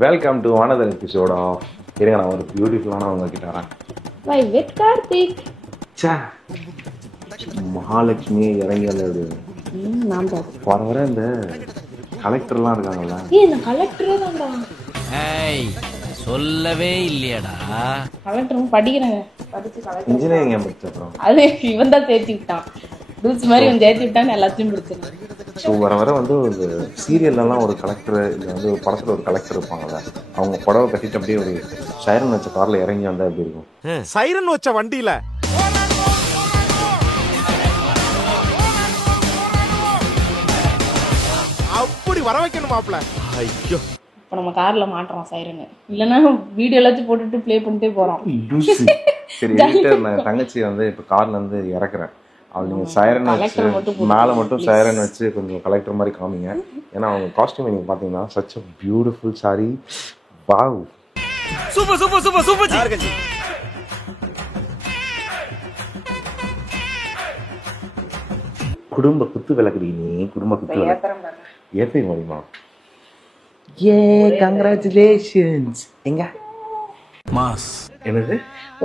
Welcome to another episode of இருங்க நான் ஒரு பியூட்டிஃபுல்லான உங்ககிட்ட வரேன். Why with Karthik? ச்சே மகாலட்சுமி இறங்கி வந்து நான் பாத்து வர வர இந்த கலெக்டர்லாம் இருக்காங்கல்ல, இந்த கலெக்டரே தான்டா. ஏய் சொல்லவே இல்லையடா. கலெக்டரும் படிக்கிறாங்க, படிச்சு கலெக்டர் இன்ஜினியரிங் படிச்ச அப்புறம் அது இவன் தான் சேர்த்து விட்டான். ரூல்ஸ் மாதிரி இவன் சேர்த்து விட்டான்னு எல்லாத்தையும் பிடிச்சிருக்கான். ஸோ வர வர வந்து ஒரு சீரியல்லாம் ஒரு கலெக்டர் இல்லை வந்து ஒரு படத்தில் ஒரு கலெக்டர் இருப்பாங்கல்ல, அவங்க புடவை கட்டிட்டு அப்படியே ஒரு சைரன் வச்ச காரில் இறங்கி வந்தால் எப்படி இருக்கும்? சைரன் வச்ச வண்டியில அப்படி வர வைக்கணும் மாப்ள. ஐயோ இப்போ நம்ம கார்ல மாட்டுறோம் சைரனு, இல்லைன்னா வீடியோ எல்லாத்தையும் போட்டுட்டு ப்ளே பண்ணிட்டே போறோம். சரி எடிட்டர், நான் தங்கச்சி வந்து இப்போ கார்ல இருந்து இறக்குறேன். அவள் நீங்கள் சைரன் வச்சு மேலே மட்டும் சைரன் வச்சு கொஞ்சம் கலெக்டர் மாதிரி காமிங்க. ஏன்னா அவங்க காஸ்டியூம் நீங்கள் பார்த்தீங்கன்னா such a beautiful sorry. Wow, super super super super G. குடும்ப குத்து விளக்குடி நீ, குடும்ப குத்து விளக்கு ஏற்ற முடியுமா? ஏ கங்க்ராச்சுலேஷன்ஸ். எங்க மாஸ் என்னது?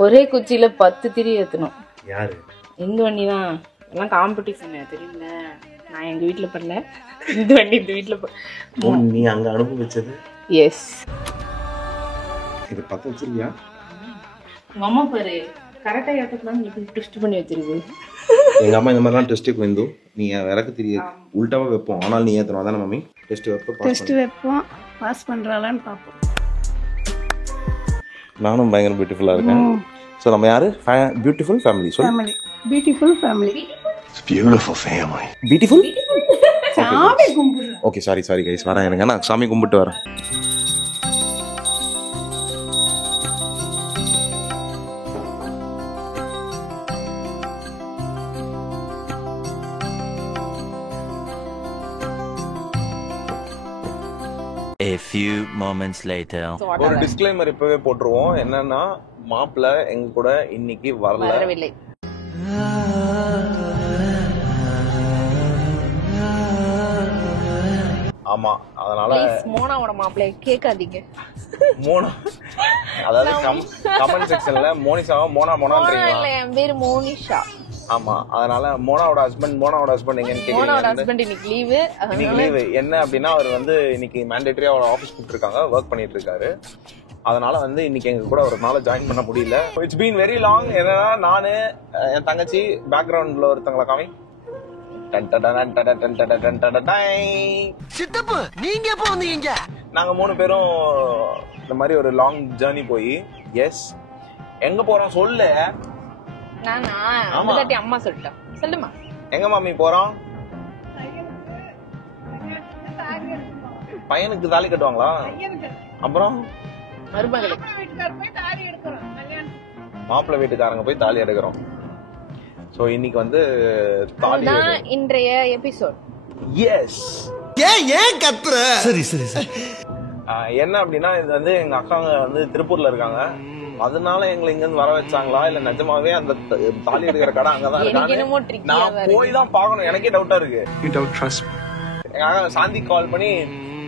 ஒரே குச்சியில 10 திரி ஏத்தணும். யாரு? இந்த வண்டி தான். எல்லாம் காம்படிஷன் தெரியல. நான் எங்க வீட்டுல பண்ணல, இந்த வண்டி இந்த வீட்டுல. நீ அங்க அனுபவிச்சது? எஸ். இது 10 வச்சிருக்கியா? உங்க அம்மா பாரு கரெக்டா ஏத்தலாம் இப்படி ட்விஸ்ட் பண்ணி வச்சிருக்கு. எங்க அம்மா இந்த மாதிரிலாம் டெஸ்ட் வைந்து நீ விளக்கு தெரிய உள்டாவா வைப்போம். ஆனால் நீ ஏற்றணும் அதானே மம்மி? டெஸ்ட் வைப்போம், பாஸ் பண்றாளான்னு பார்ப்போம். நானும் பயங்கர பியூட்டிஃபுல்லா இருக்கேன். ஸோ நம்ம யாரு? Beautiful family. Family, beautiful family. Beautiful சாமி கும்பிடு. ஓகே, சாரி கைஸ், வரேன் இருங்க, நான் சாமி கும்பிட்டு வரேன். A few moments later. ஒரு டிஸ்க்ளைமர் இப்பவே போட்டுருவோம். என்னன்னா மாப்பிள்ள எங்க கூட இன்னைக்கு வரவில்லை. ஆமா, அதனால மோனாவோட மாப்பிள்ளைய கேட்காதீங்க. மோனா, அதாவது கமெண்ட் செக்ஷன்ல மோனிஷாவா மோனான்றீங்களா? என் பேரு மோனிஷா. ஆமா, அதனால மோனாவோட ஹஸ்பண்ட் எங்கன்னு கேக்குறீங்க. இன்னைக்கு லீவு. லீவு என்ன அப்படின்னா அவர் வந்து இன்னைக்கு மேண்டேட்டரியா அவர் ஆஃபீஸ் கூப்பிட்டுருக்காங்க, ஒர்க் பண்ணிட்டு இருக்காரு. அதனால வந்து இன்னைக்கு எங்க கூட ஒரு நாள் ஜாயின் பண்ண முடியல. It's been very long. என்னன்னா நானு, என் தங்கச்சி, பேக்ரவுண்ட்ல ஒருத்தங்கள காமி, சித்தப்பு நீங்க எப்போ வந்தீங்க? நாங்க 3 பேரும் இந்த மாதிரி ஒரு லாங் ஜர்னி போய், எஸ் எங்க போறோம் சொல்லு. நானா அம்மா சொல்லிட்டேன். சொல்லுமா எங்க மாமி போறோம்? பையனுக்கு தாலி கட்டுவாங்களா? அப்புறம் மாப்பிள்ளை வீட்டுக்காரங்க போய் தாலி எடுக்கிறோம். சோ இன்னைக்கு வந்து தாலி இன்றைய எபிசோட். எஸ். ஏன் கத்துற? சரி என்ன அப்படின்னா, இது வந்து எங்க அக்காங்க வந்து திருப்பூர்ல இருக்காங்க. அதனால எங்களை இங்க இருந்து வர வச்சாங்களா இல்ல நிஜமாவே அந்த தாலி எடுக்கிற கடை அங்கதான் இருக்காங்க? நான் போய் தான் பாக்கணும். எனக்கே டவுட்டா இருக்கு. எங்க சாந்தி கால் பண்ணி,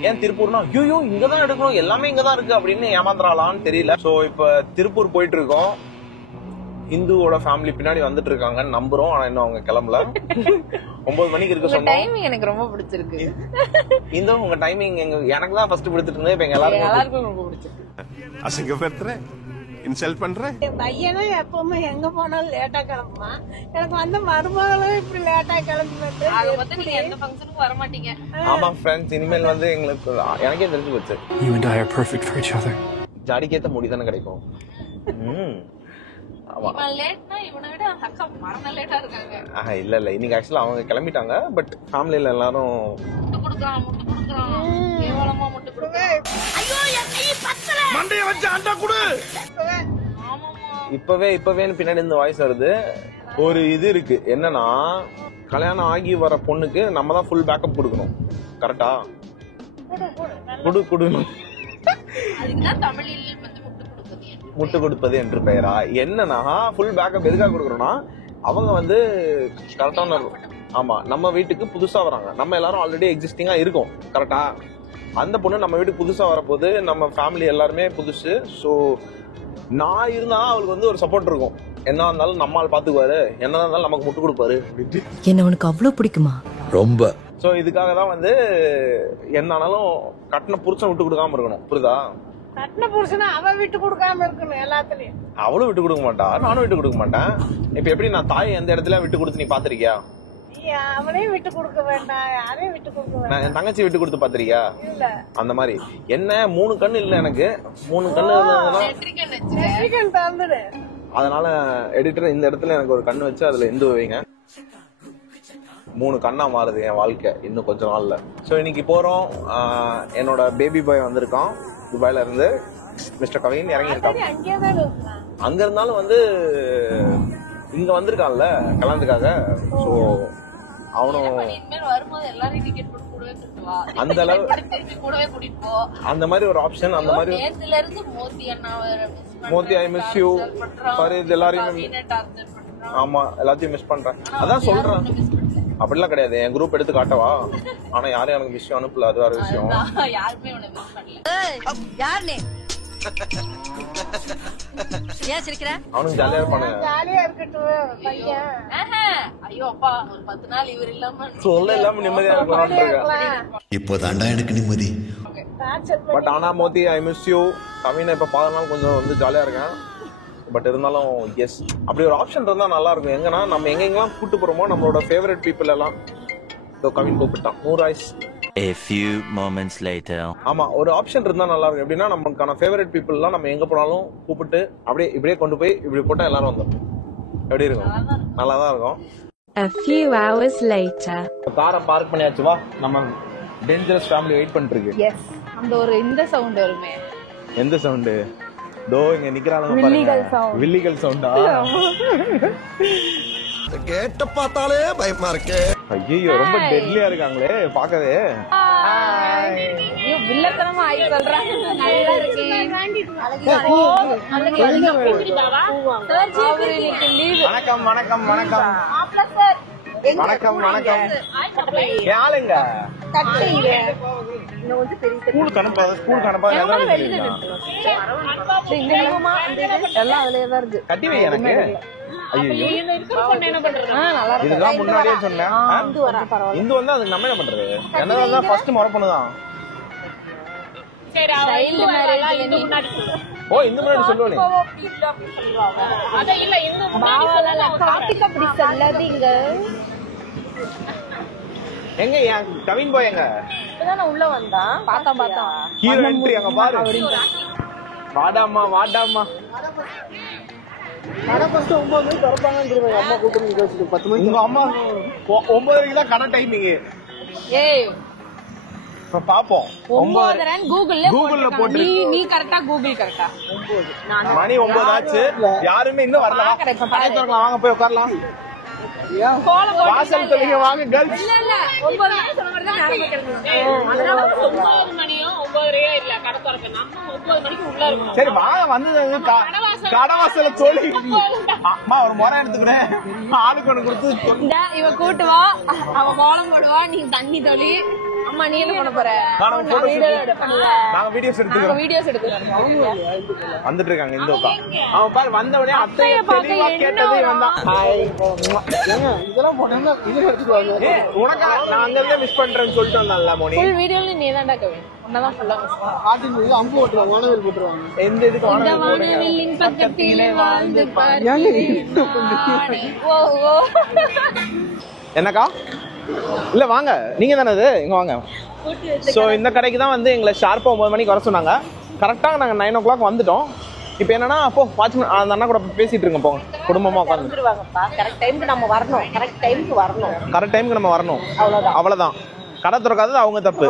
ஏன் திருப்பூர்னா, ஐயோ இங்கதான் எடுக்கணும், எல்லாமே இங்கதான் இருக்கு அப்படின்னு ஏமாந்துறாளான்னு தெரியல. சோ இப்ப திருப்பூர் போயிட்டு இருக்கோம். இந்துவோட ஃபேமிலி பின்னாடி வந்துட்டு இருக்காங்கன்னு நம்புறோம். ஆனா இன்னும் அவங்க கிளம்பல. 9 மணிக்கு இருக்கு சொன்னோம். டைமிங் எனக்கு ரொம்ப பிடிச்சிருக்கு. இந்த உங்க டைமிங் எனக்கு தான் ஃபர்ஸ்ட் பிடிச்சிட்டு இருந்தது. இப்ப எல்லாருக்கும் ரொம்ப பிடிச்சிருக்கு. அசிங்கப்படுத்துற, இன்சல்ட் பண்ற. பையனும் எப்பவுமே எங்க போனாலும் லேட்டா கிளம்புவான். எனக்கு வந்து மருமகளும் இப்படி லேட்டா கிளம்பி நீங்க எந்த ஃபங்க்ஷனுக்கும் வர மாட்டீங்க. ஆமா ஃப்ரெண்ட்ஸ், இனிமேல் வந்து எங்களுக்கு எனக்கே தெரிஞ்சு போச்சு. You and I are perfect for each other. ஜாடிக்கேத்த முடி தானே கிடைக்கும். இல்ல இன்னைக்கு ஆக்சுவலா அவங்க கிளம்பிட்டாங்க. பட் ஃபேமிலில எல்லாரும் இப்பவேன்னு பின்னாடி இந்த வாய்ஸ் வருது. ஒரு இது இருக்கு, என்னன்னா கல்யாணம் ஆகி வர பொண்ணுக்கு நம்ம தான் ஃபுல் பேக்கப் கொடுக்கணும். கரெக்டா? கொடுக்கணும். முட்டு கொடுப்பது என்று பெயரா? என்னன்னா ஃபுல் பேக்கப் எதுக்காக கொடுக்குறோம்னா, அவங்க வந்து கரெக்டான, ஆமா நம்ம வீட்டுக்கு புதுசா வராங்க, நம்ம எல்லாரும் ஆல்ரெடி எக்ஸிஸ்டிங்கா இருக்கோம். கரெக்டா? அந்த பொண்ணு நம்ம வீட்டுக்கு புதுசா வரப்போகுது, நம்ம ஃபேமிலி எல்லாருமே புதுசு. ஸோ நான் இருந்தா அவளுக்கு வந்து ஒரு சப்போர்ட் இருக்கும். என்ன இருந்தாலும் நம்மால் பாத்துக்குவாரு, என்ன இருந்தாலும் நமக்கு முட்டு கொடுப்பாரு அப்படின்ட்டு. என்ன உனக்கு அவ்வளவு பிடிக்குமா? ரொம்ப. ஸோ இதுக்காக தான் வந்து என்ன ஆனாலும் கட்டின புருஷன் விட்டு கொடுக்காம இருக்கணும். புரியுதா? கட்டின புருஷனை அவ விட்டு கொடுக்காம இருக்கணும் எல்லாத்துலயும். அவளும் விட்டு கொடுக்க மாட்டா, நானும் விட்டு கொடுக்க மாட்டேன். இப்ப எப்படி நான் தாய் எந்த இடத்துல விட்டு கொடுத்து நீ பாத்திருக்கியா? அவளையும் விட்டு கொடுக்க வேண்டாம், யாரையும் விட்டு கொடுக்க வேண்டாம். நான் என் தங்கச்சி விட்டு கொடுத்து பாத்திருக்கியா? இல்ல. அந்த மாதிரி என்ன 3 கண்ணு இல்ல எனக்கு, 3 கண்ணு இருந்ததுன்னா தந்துடு. அதனால எடிட்டர் இந்த இடத்துல எனக்கு ஒரு கண்ணு வச்சு அதுல எந்த வைங்க. 3 கண்ணா மாறுது என் வாழ்க்கை இன்னும் கொஞ்ச நாள்ல. ஸோ இன்னைக்கு போறோம். என்னோட பேபி பாய் வந்திருக்கான் துபாயில இருந்து. மிஸ்டர் கவின் இறங்கி இருக்கான். அங்க இருந்தாலும் வந்து இங்க வந்திருக்கான்ல கல்யாணத்துக்காக. ஸோ அவனும் அந்த அளவு அந்த மாதிரி ஒரு ஆப்ஷன், அந்த மாதிரி மோத்தி ஐ மிஸ் யூ ஃபரீத் எல்லாரையும். ஆமா, எல்லாத்தையும் மிஸ் பண்றேன். அதான் சொல்றேன், அப்படிலாம் கிடையாது. என் குரூப் எடுத்து காட்டவா? ஆனா யாரும் எனக்கு விஷயம் அனுப்பல, அது வேற விஷயம். அவனுக்கு ஜாலியா இருப்பானுங்க. ஜாலியா இருக்கட்டும் பையன். ஐயோ அப்பா, ஒரு 10 நாள் இவர் இல்லாம சொல்ல இல்லாம நிம்மதியா இருக்கலாம். இப்போதாண்டா எனக்கு நிம்மதி. பட் ஆனா மோத்தி ஐ மிஸ் யூ. கவினை இப்ப பாக்கணும் கொஞ்சம் வந்து ஜாலியா இருக்கேன். பட் இருந்தாலும் எஸ், அப்படி ஒரு ஆப்ஷன் இருந்தா நல்லா இருக்கும். எங்கன்னா நம்ம எங்கெங்கெல்லாம் கூட்டு போறோமோ நம்மளோட ஃபேவரட் பீப்புள் எல்லாம் கவின் கூப்பிட்டான். 100 eyes. A few moments later. ஆமா, ஒரு ஆப்ஷன் இருந்தா நல்லா இருக்கும். எப்படின்னா நமக்கான ஃபேவரட் பீப்புள் எல்லாம் நம்ம எங்க போனாலும் கூப்பிட்டு அப்படியே இப்படியே கொண்டு போய் இப்படி போட்டா எல்லாரும் வந்துடும். எப்படி இருக்கும்? நல்லாதான் இருக்கும். A few hours later. காரை பார்க் பண்ணியாச்சு, வா நம்ம டேஞ்சரஸ் ஃபேமிலி வெயிட் பண்ணிட்டு இருக்கு. எஸ், அந்த ஒரு இந்த சவுண்ட் வருமே. எந்த சவுண்டு? தோ இங்க நிக்கிறாங்க பாருங்க, வில்லிகள் சவுண்டா? கேட்ட பார்த்தாலே பயமா இருக்கு. ஐயோ, ரொம்ப டெட்லியா இருக்காங்களே பாக்கவே. ஐயோ, வில்லத்தனமா ஆயி சொல்றாங்க. நல்லா இருக்கு. வணக்கம் வணக்கம் வணக்கம் வணக்கம் வணக்கம். யாருங்க ஸ்கூலுக்கு அனுப்பாத, ஸ்கூலுக்கு அனுப்பாத எல்லாம் அதுலயே தான் இருக்கு. கட்டி வை எனக்கு. ஐயோ, இதுதான் முன்னாடியே சொன்னேன். இந்து வந்தா அதுக்கு நம்ம என்ன பண்றது? என்னதான் ஃபர்ஸ்ட் முறை பண்ணுதான். ஓ, இந்த முன்னாடி சொல்லுவானே. எங்க என் கவின் போய் எங்க உள்ள வந்தா பார்த்தா ஹீரோ என்ட்ரி அங்க பாரு. வாடாமா வாடாமா. உங்க அம்மா 9:30 தான் கடை டைமிங். ஏய், இப்ப பாப்போம். 9:30 கூகுள்ல போட்டு நீ கரெக்டா கூகுள் கரெக்டா. மணி 9 ஆச்சு, யாருமே இன்னும் வரல. வாங்க போய் உட்காரலாம். வாசல் தெளிங்க வாங்க கேர்ள்ஸ். இல்ல 9 மணி சொன்ன மாதிரி தான் நேரமா கிளம்பணும். அதனால 9 மணியோ 9:30 இல்ல கடை திறக்க. நம்ம 9 மணிக்கு உள்ள இருக்கணும். சரி வாங்க, வந்து கடவாசல சொல்லி அம்மா ஒரு முறை எடுத்துக்கிறேன். ஆளுக்கு ஒண்ணு கொடுத்து இந்த இவ கூட்டு வா, அவ கோலம் போடுவா, நீ தண்ணி தொளி. அம்மா நீ என்ன பண்ண போற? நாங்க வீடியோஸ் எடுத்துக்கிறோம். வந்துட்டு இருக்காங்க இந்த உட்கா. அவன் பாரு வந்த உடனே அத்தைய தெளிவா கேட்டது வந்தான். இதெல்லாம் போனா இது எடுத்துக்குவாங்க. உனக்கு நான் அங்க இருந்தே மிஸ் பண்றேன்னு சொல்லிட்டு வந்தான்ல மோனி. ஃபுல் வீடியோல நீ தான்டா கவி. உன்னதான் ஃபுல்லா மிஸ் பண்ண. ஆட்டின் அம்பு ஓட்டுவாங்க, வானவில் போட்டுருவாங்க. எந்த இதுக்கு வானவில்லின் பக்கத்திலே வாழ்ந்து பாரு. ஓ ஓ. என்னக்கா? இல்ல வாங்க, நீங்க தானே அது, இங்க வாங்க. சோ இந்த கடைக்கு தான் வந்து எங்களை ஷார்ப்பா 9 மணிக்கு வர சொன்னாங்க. கரெக்டா நாங்க 9 o'clock வந்துட்டோம். இப்போ என்னன்னா அப்போ வாட்ச்மேன் அந்த அண்ணா கூட பேசிட்டு இருங்க, போங்க குடும்பமா உட்காந்து. கரெக்ட் டைம்க்கு நம்ம வரணும். கரெக்ட் டைம்க்கு வரணும். அவ்வளவுதான். கடை திறக்காதது அவங்க தப்பு.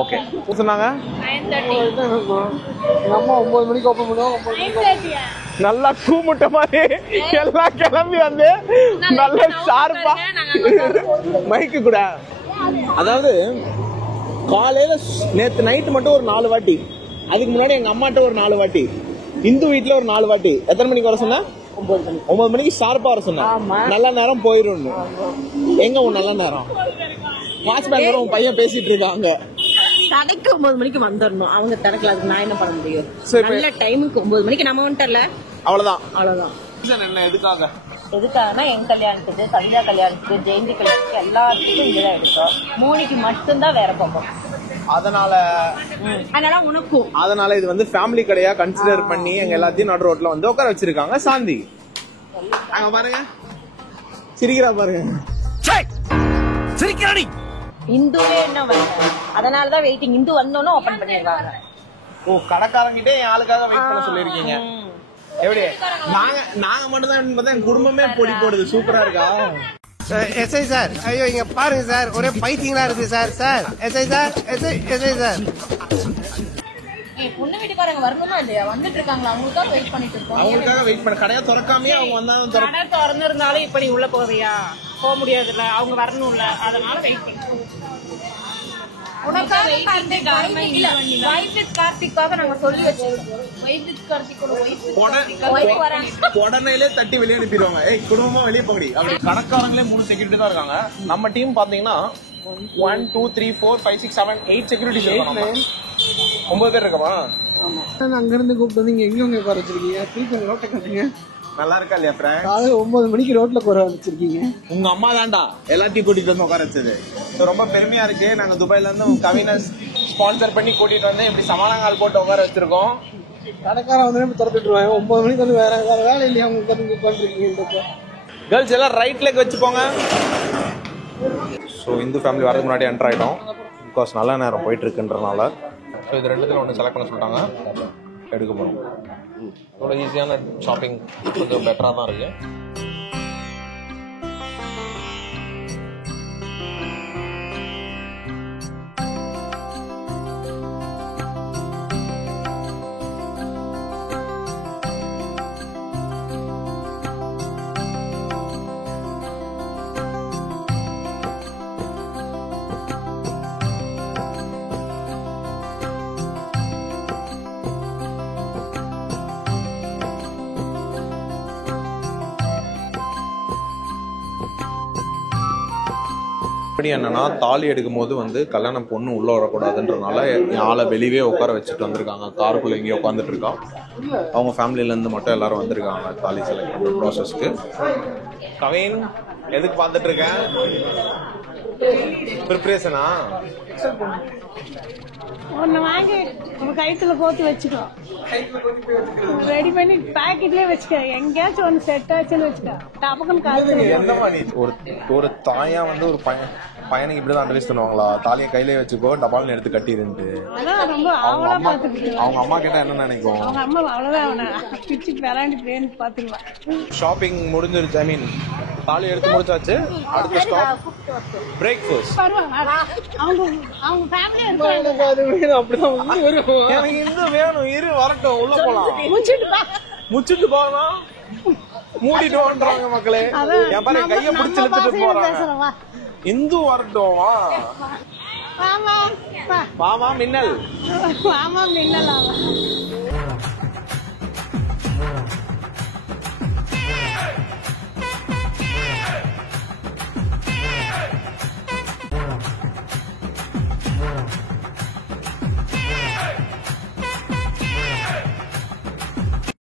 ஓகே சொன்னாங்க. 9:30 நம்ம 9 மணிக்கு ஓபன் பண்ணுவோம். 9:30 நல்லா கூமுட்ட மாதிரி எல்லாம் கிளம்பி வந்து நல்லா ஷார்ப்பா மைக்கு கூட. அதாவது காலையில நேத்து நைட்டு மட்டும் ஒரு 4 வாட்டி, அதுக்கு முன்னாடி எங்க அம்மாட்ட ஒரு 4 வாட்டி, இந்து வீட்டுல ஒரு 4 வாட்டி. எத்தனை மணிக்கு வர சொன்ன? 9 மணிக்கு ஷார்ப்பா வர சொன்ன. நல்ல நேரம் போயிடும். எங்க உன் நல்ல நேரம்? வாட்ச்மேன் உன் பையன் பேசிட்டு இருக்காங்க. கடைக்கு 9 மணிக்கு வந்துடணும். அவங்க திறக்கல, அதுக்கு நான் என்ன பண்ண முடியும்? நல்ல டைமுக்கு 9 மணிக்கு நம்ம வந்துட்டல, அவ்வளவுதான். என்ன எதுக்காகனா என் கல்யாணத்துக்கு, கவிதா கல்யாணத்துக்கு, ஜெயந்தி கல்யாணத்துக்கு எல்லாத்துக்கும் இங்கதான் எடுத்தோம். மோனிக்கு மட்டும்தான் வேற பக்கம். அதனால உனக்கும் அதனால இது வந்து ஃபேமிலி கடையா கன்சிடர் பண்ணி எங்க எல்லாத்தையும் நடு ரோட்ல வந்து உட்கார வச்சிருக்காங்க. சாந்தி அங்க பாருங்க, சிரிக்கிறா பாருங்க. சிரிக்கிறாடி. இந்துவே என்ன வரல, அதனாலதான் வெயிட்டிங். இந்து வந்தோன்னு ஓபன் பண்ணிருக்காங்க. ஓ, கடைக்காரங்கிட்டே என் ஆளுக்காக வெயிட் பண்ண சொல்லிருக்கீங்க. எப்படி நாங்க மட்டும் தான் பார்த்தா என் குடும்பமே பொடி போடுது. சூப்பரா இருக்கா? எஸ்ஐ சார், ஐயோ இங்க பாருங்க சார், ஒரே பைத்தியங்களா இருக்கு sir. Sir SI sir, SI sir. பொண்ணு வீட்டுக்காரங்க வரணுமா இல்லையா? வந்துட்டு இருக்காங்களா? அவங்களுக்காக வெயிட் பண்ணிட்டு இருக்கோம். அவங்களுக்காக வெயிட் பண்ண, கடையா திறக்காமே அவங்க வந்தாலும் கடை திறந்திருந்தாலும் இப்ப நீ உள்ள போவியா? போக முடியாதுல்ல, அவங்க வரணும்ல, அதனால வெயிட் பண்ணுவோம். உடனே தட்டி வெளியே அனுப்பிடுவாங்க. குடும்பமா வெளியே போகடி. அப்படி கணக்காரங்களே 3 செக்யூரிட்டி தான் இருக்காங்க. நம்ம டீம் பாத்தீங்கன்னா 1 2 3 4 5 6 7 8 செக்யூரிட்டி 9 பேர் இருக்கமா? அங்க இருந்து கூப்பிட்டு வந்து எங்க உட்கார வச்சிருக்கீங்க? திருப்பி ரோட்டை காட்டுங்க. நல்லா இருக்கா இல்லையா ஃப்ரெண்ட்? காலையில 9 மணிக்கு ரோட்ல உட்கார வச்சிருக்கீங்க. உங்க அம்மா தான்டா எல்லாத்தையும் கூட்டிட்டு வந்து உட்கார வச்சது. ரொம்ப பெருமையா இருக்கு. நாங்க துபாயில இருந்து கவினை ஸ்பான்சர் பண்ணி கூட்டிட்டு வந்து இப்படி சமாளங்கால் போட்டு உட்கார வச்சிருக்கோம். கடைக்காரன் வந்து திறந்துட்டுருவாங்க. 9 மணிக்கு வந்து வேற வேலை இல்லையா உங்களுக்கு உட்காந்துருக்கீங்க. கேர்ள்ஸ் எல்லாம் ரைட் லெக் வச்சுப்போங்க. ஸோ இந்து ஃபேமிலி வரதுக்கு முன்னாடி என்டர் ஆகிட்டோம். பிகாஸ் நல்ல நேரம் போயிட்டு இருக்குன்றனால. ஸோ இது ரெண்டுத்துல ஒன்று செலக்ட் பண்ண சொல்லிட்டாங்க, எடுக்க போகிறோம். இவ்வளோ ஈஸியான ஷாப்பிங் கொஞ்சம் பெட்டராக தான் இருக்கு. என்னன்னா தாலி எடுக்கும் போது வந்து கல்யாண பொண்ணு உள்ள வரக்கூடாதுன்றனால என் ஆளை வெளியே உட்கார வச்சுட்டு வந்திருக்காங்க. காருக்குள்ள எங்கேயோ உட்காந்துட்டு இருக்கா. அவங்க ஃபேமிலில இருந்து மட்டும் எல்லாரும் வந்திருக்காங்க தாலி செலக்ட் பண்ற ப்ராசஸ்க்கு. கவின் எதுக்கு பார்த்துட்டு இருக்கேன்? ப்ரிப்பரேஷனா? ஒன்னு வாங்கி நம்ம கைத்துல போட்டு வச்சுக்கோ, ரெடி பண்ணி பாக்கெட்லயே வச்சுக்க. எங்கேயாச்சும் ஒன்னு செட் ஆச்சுன்னு வச்சுக்க, டபக்குன்னு காசு. எந்த மாதிரி ஒரு தாயா வந்து ஒரு பையனுக்கு இப்படிதான் அட்வைஸ் பண்ணுவாங்களா? தாலியை கையிலே வச்சுக்கோ, டபால்னு எடுத்து கட்டிருந்து. அவங்க அம்மா கேட்டா என்ன நினைக்கும்? அவங்க அம்மா அவ்வளவுதான் பிச்சு விளாண்டு பிளேன் பாத்துருவான். ஷாப்பிங் முடிஞ்சிருச்சு. ஐ மீன் தாலி எடுத்து முடிச்சாச்சு. அடுத்த ஸ்டாப் பிரேக்ஃபாஸ்ட். அவங்க ஃபேமிலி எனக்கு இந்து வேணும், இரு வரட்டும், உள்ள போலாம். முச்சிட்டு போகலாம், மூடிட்டு வந்துறாங்க மக்களே. என் பாரு கைய பிடிச்சு இழுத்துட்டு போறாங்க. இந்து வரட்டும். மாமா மாமா மின்னல், மாமா மின்னல்.